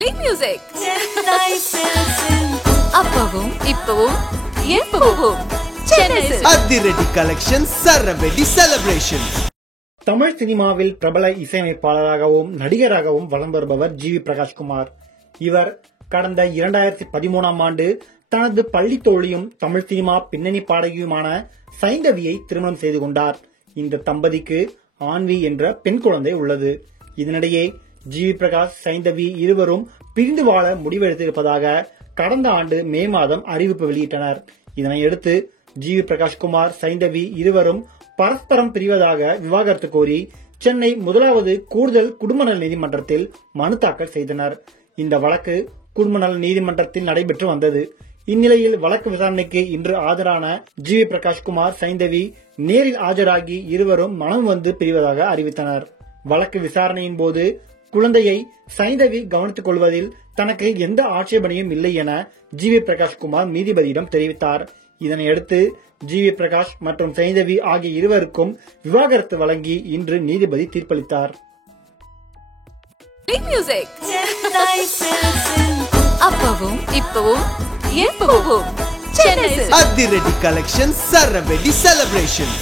Music. அப்பவும் இப்பவும் எப்பவும் அதிரடி கலெக்ஷன் சரவெடி செலிப்ரேஷன். தமிழ் சினிமாவில் பிரபல இசையமைப்பாளராகவும் நடிகராகவும் வலம் வருபவர் ஜி.வி. பிரகாஷ்குமார். இவர் கடந்த 2013ஆம் ஆண்டு தனது பள்ளி தோழியும் தமிழ் சினிமா பின்னணி பாடகியுமான சைந்தவியை திருமணம் செய்து கொண்டார். இந்த தம்பதிக்கு ஆன்வி என்ற பெண் குழந்தை உள்ளது. இதனிடையே ஜி.வி. பிரகாஷ் சைந்தவி இருவரும் பிரிந்து வாழ முடிவெடுத்திருப்பதாக கடந்த ஆண்டு மே மாதம் அறிவிப்பு வெளியிட்டனர். இதனையடுத்து ஜி.வி. பிரகாஷ்குமார் சைந்தவி இருவரும் பரஸ்பரம் பிரிவதாக விவாகரத்து கோரி சென்னை முதலாவது கூடுதல் குடும்ப நல நீதிமன்றத்தில் மனு தாக்கல் செய்தனர். இந்த வழக்கு குடும்ப நல நீதிமன்றத்தில் நடைபெற்று வந்தது. இந்நிலையில் வழக்கு விசாரணைக்கு இன்று ஆஜரான ஜி.வி. பிரகாஷ்குமார் சைந்தவி நேரில் ஆஜராகி இருவரும் மனம் வந்து பிரிவதாக அறிவித்தனர். வழக்கு விசாரணையின் போது குழந்தையை சைந்தவி கவனித்துக் கொள்வதில் தனக்கு எந்த ஆட்சேபனையும் இல்லை என ஜி.வி. பிரகாஷ்குமார் நீதிபதியிடம் தெரிவித்தார். இதனையடுத்து ஜி.வி. பிரகாஷ் மற்றும் சைந்தவி ஆகிய இருவருக்கும் விவாகரத்து வழங்கி இன்று நீதிபதி தீர்ப்பளித்தார். அப்பவும் இப்பவும் எப்பவும் அதிரடி கலெக்ஷன் சரவெடி செலிப்ரேஷன்.